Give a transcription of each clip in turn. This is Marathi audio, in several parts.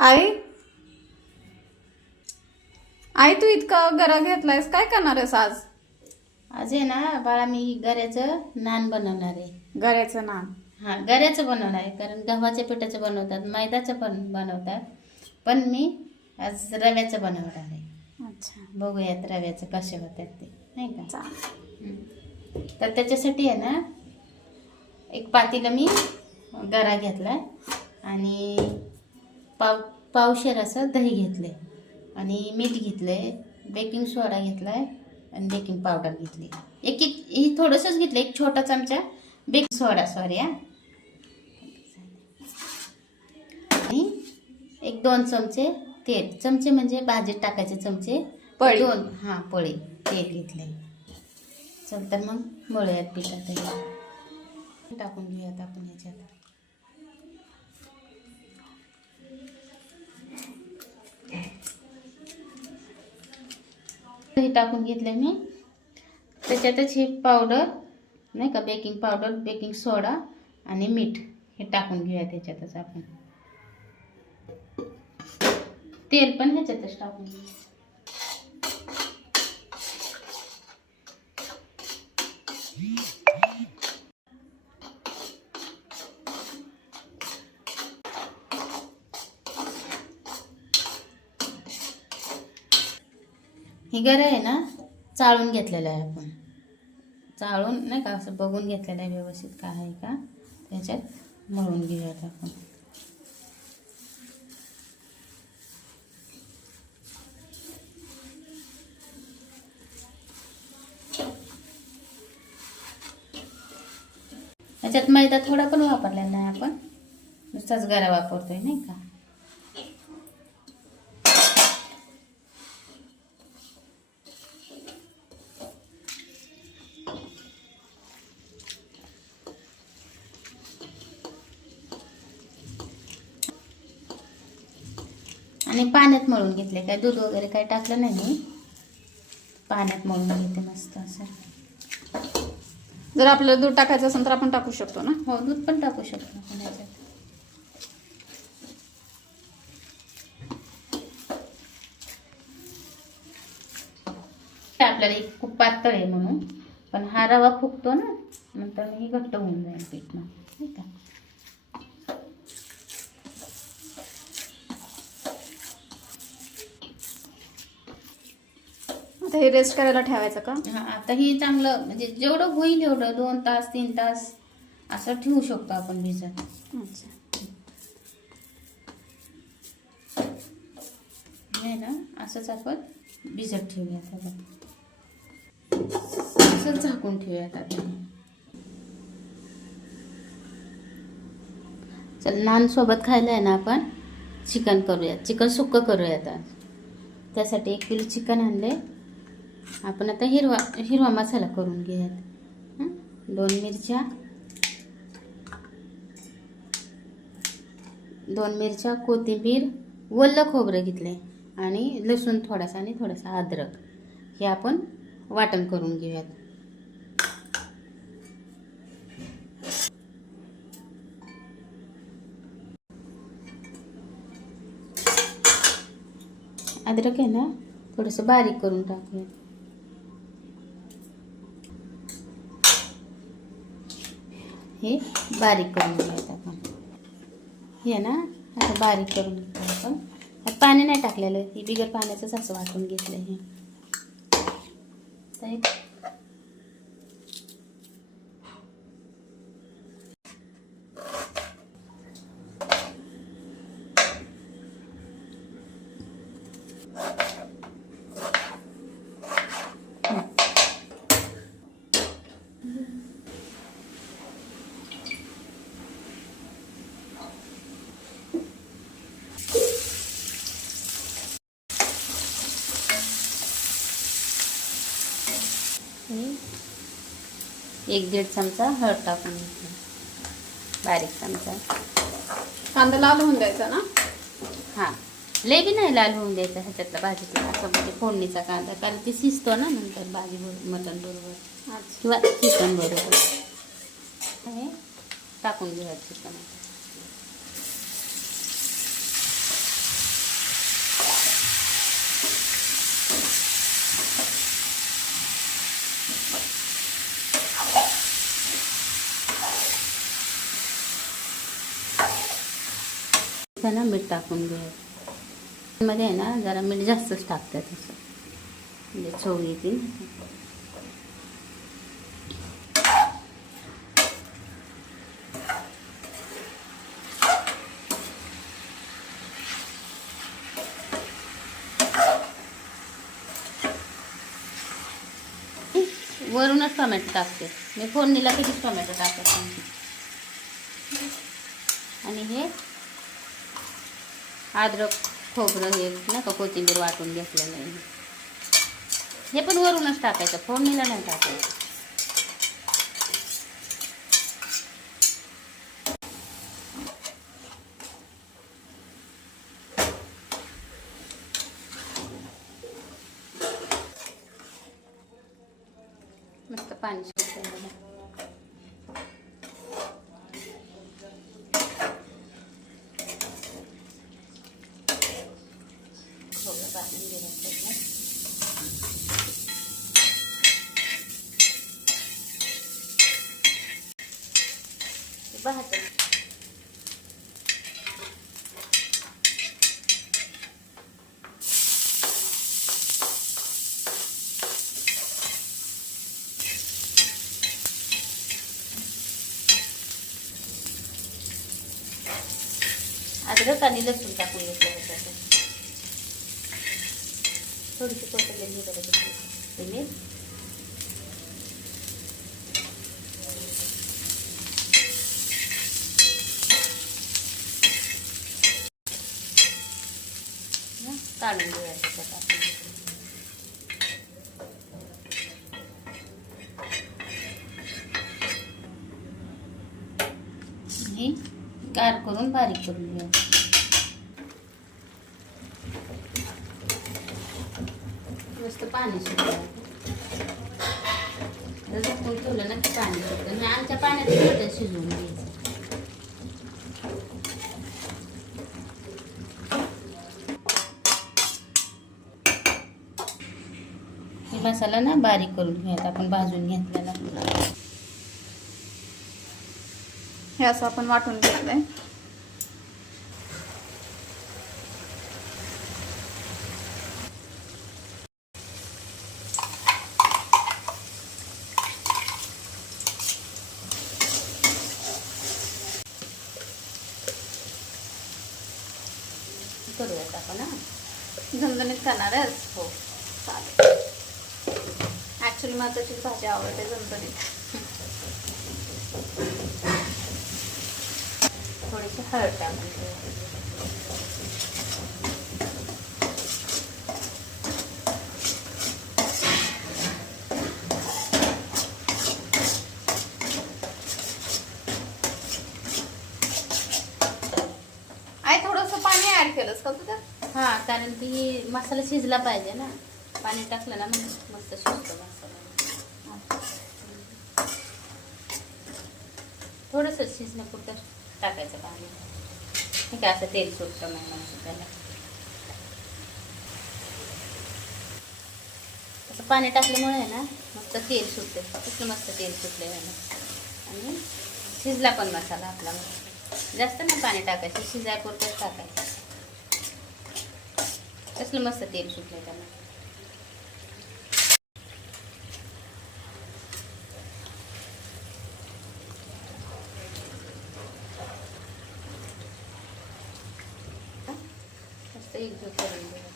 आई? आई तू इतका गरा घेतलायस. काय करणार आहेस आज? आज आहे ना बाळा मी गऱ्याचं नान बनवणार आहे. गऱ्याचं नान. हा गऱ्याचं बनवणार आहे. कारण गव्हाच्या पिठाचं बनवतात मैद्याचं पण बनवतात. पण मी आज रव्याचं बनवणार आहे. अच्छा. बघूयात रव्याचं कसे होतात ते. नाही का? चालेल. हं. तर त्याच्यासाठी आहे ना एक पातीला मी गरा घेतला आणि पाव पावशेर असं दही घेतले आणि मीठ घेतले बेकिंग सोडा घेतला आहे आणि बेकिंग पावडर घेतली एक एक ही थोडंसंच घेतलं एक छोटा चमचा बेकिंग सोडा सॉरी हा. आणि एक दोन चमचे तेल. चमचे म्हणजे भाजीत टाकायचे चमचे. पळी. दोन हां पळी. तेल घेतले चल तर मग मळूयात पिठात. टाकून घेऊयात आपण ह्याच्यात हे टाकून घेतले मी. त्याच्यातच हे पावडर नाही का बेकिंग पावडर बेकिंग सोडा आणि मीठ हे टाकून घेऊया त्याच्यातच आपण. तेल पण ह्याच्यातच टाकून घेऊया. ही गरं आहे ना चाळून घेतलेलं आहे आपण. चाळून नाही का असं बघून घेतलेलं आहे व्यवस्थित काय आहे का त्याच्यात मळून घेऊयात आपण. त्याच्यात मैदा थोडा पण वापरलेला नाही आपण. नुसताच गरा वापरतोय नाही का? आणि पाण्यात मळून घेतले काय दूध वगैरे काही टाकलं नाही मी. पाण्यात मळून घेते मस्त असं. जर आपल्याला दूध टाकायचं असेल तर आपण टाकू शकतो ना? हो दूध पण टाकू शकतो आपण याच्यात. आपल्याला एक खूप पातळ आहे म्हणून. पण हा रवा फुगतो ना नंतर ही घट्ट होऊन जाईल पीठ मग. नाही का? आता हे रेस्ट करायला ठेवायचं का? हा आता ही चांगलं म्हणजे जेवढं होईल एवढं दोन तास तीन तास असं ठेवू शकतो आपण भिजत. अच्छा. हे ना असंच आपण भिजत ठेवूयात आता. असंच झाकून ठेवूयात आता. चल नान सोबत खायला आहे ना आपण? चिकन करूयात. चिकन सुक्क करूयात आज. त्यासाठी एक किलो चिकन आणले आपण आता हिरवा हिरवा मसाला करून घेऊयात. दोन मिरच्या दोन मिरच्या कोथिंबीर वल्ल खोबरं घेतले आणि लसूण थोडासा आणि थोडासा अद्रक. हे आपण वाटण करून घेऊयात. अद्रक आहे ना थोडंसं बारीक करून टाकूयात. हे बारीक करून घ्यायचं आपण. हे ना असं बारीक करून घेतो आपण. पाणी नाही टाकलेलं. हे बिगर पाण्याचंच असं वाटून घेतलं हे एक दीड चमचा हळद टाकून बारीक चमचा. कांदा लाल होऊन द्यायचा ना? हां. लय बी नाही लाल होऊन द्यायचा ह्याच्यातला भाजीतला. असं म्हणजे फोडणीचा कांदा. कारण ती शिजतो ना नंतर भाजी बरोबर मटण बरोबर. किंवा चिकन बरोबर. हे टाकून घेऊया चिकन त्याला मीठ टाकून घेऊया मध्ये आहे ना जरा मीठ जास्तच टाकतात असं म्हणजे चव येतील वरूनच टोमॅटो टाकते. मी फोडणीला कधीच टोमॅटो टाकत नाही. आणि हे अद्रक खोबरं हे नाही का कोथिंबीर वाटून घेतलेलं आहे. हे पण वरूनच टाकायचं. फोडणीला नाही टाकायचं. मस्त पाणी ते बहात्तर अद्रक आणि लसूण टाकून घेतलं होतं थोडीशी कोथिंबीर हे करायची काढून घेऊया त्याच्यात आपण गार करून बारीक करून घेऊ मस्त पाणी सुटलं जर झाकून ठेवलं ना की पाणी सुटलं मी आमच्या पाण्यात शिजवून घ्यायचं हे मसाला ना बारीक करून घेऊयात आपण भाजून घेतलेला. हे असं आपण वाटून घेतलंय. करूयात आपण हा? झणझणीत करणार आहेस हो चालेल ॲक्च्युली मला तशीच भाजी आवडते गणपती. थोडीशी हळद टाकून. थोडंसं पाणी केलंस का तू हा कारण ती मसाला शिजला पाहिजे ना. पाणी टाकलं ना मग मस्त शिजतो मसाला थोडंसं शिजण्यापुरतं टाकायचं पाणी. ठीक आहे असं तेल सुटतं नाही मग त्याला. असं पाणी टाकल्यामुळे आहे ना मस्त तेल सुटते. कसलं मस्त तेल सुटले आहे ना आणि शिजला पण मसाला आपला. जास्त नाही पाणी टाकायचं शिजायपुरतंच टाकायचं. कसलं मस्त तेल सुटलं त्याला मस्त एकजीव करून घ्यायचं.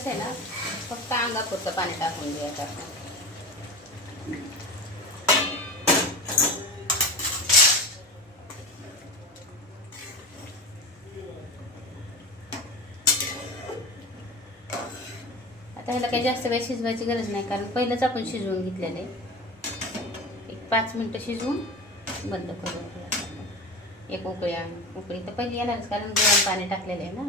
आहे ना फक्त अंगापुरतं पाणी टाकून द्यायचं आता ह्याला काही जास्त वेळ शिजवायची गरज नाही कारण पहिलंच आपण शिजवून घेतलेलं आहे. एक पाच मिनटं शिजवून बंद करू एक उकळी आणून उकळी तर पहिली येणारच कारण गरम पाणी टाकलेलं आहे ना.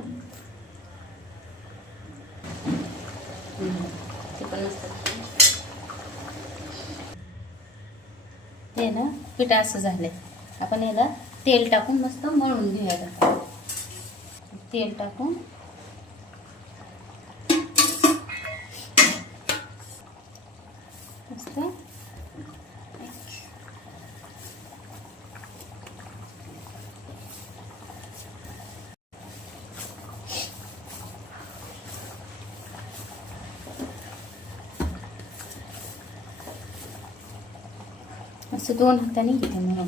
ते पण मस्त हे ना पिठा असं झालंय. आपण याला तेल टाकून मस्त मळून घेऊया तेल टाकून असं दोन हाताने घेते मग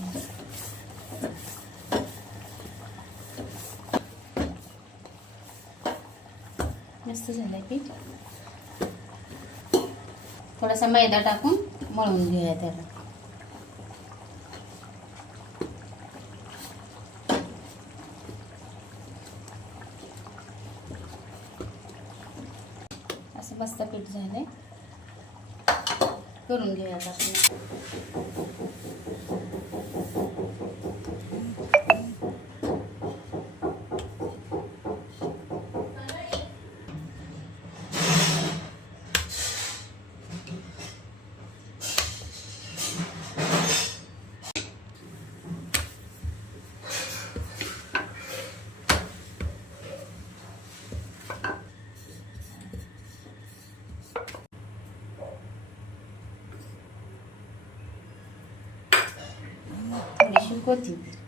मस्त झालंय पीठ. थोडासा मैदा टाकून मळून घेऊया त्याला. असं मस्त पीठ झालंय. करून घेऊयात आपण. थोडीशी कोथिंबीर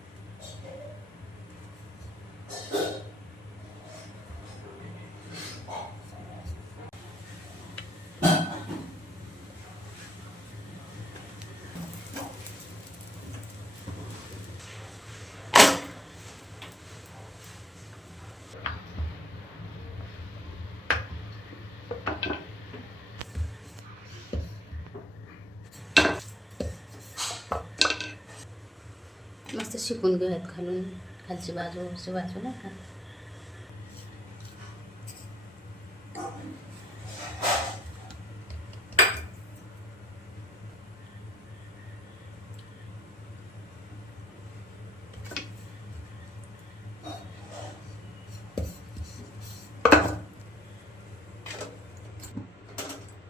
मस्त शिकून घेऊयात खालून खालची बाजू वरची बाजू नाही का?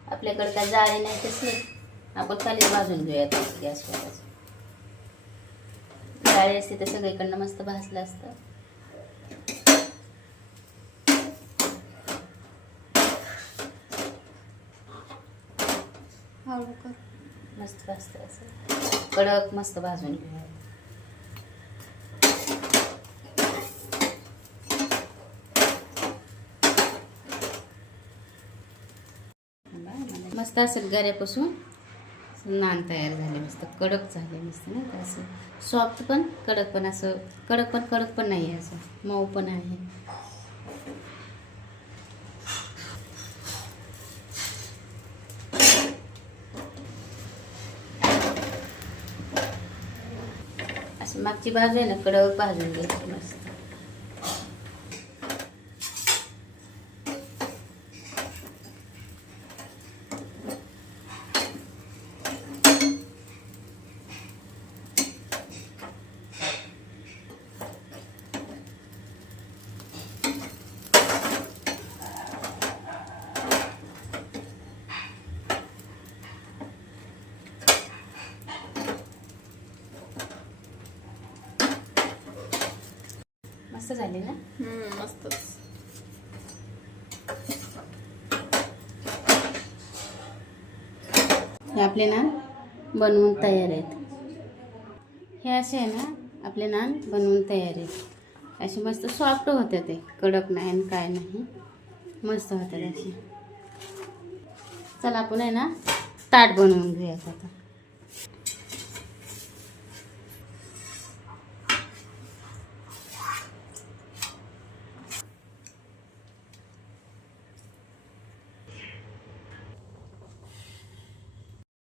आपल्याकडे काय जाळे नाही तसली. आपण खाली भाजून घेऊयात गॅसवर. डाळी असते तर सगळीकडनं मस्त भाजलं असतं. मस्त भाजतं असं. कडक मस्त भाजून घेऊया मस्त असं गऱ्यापासून. नान तयार झाले मस्त कडक झाले मस्त नाही का असं. सॉफ्ट पण कडक पण असं कडक पण कडक पण नाही आहे असं. मऊ पण आहे. असं मागची बाजू आहे ना कडक भाजून घ्यायची मस्त. मस्त झाले ना? मस्तच. हे आपले नान बनवून तयार आहेत. हे असे आहे ना आपले नान बनवून तयार आहेत. असे मस्त सॉफ्ट होते ते कडक नाही आणि काय नाही. मस्त होतात असे. चला आपण आहे ना ताट बनवून घेऊयात आता.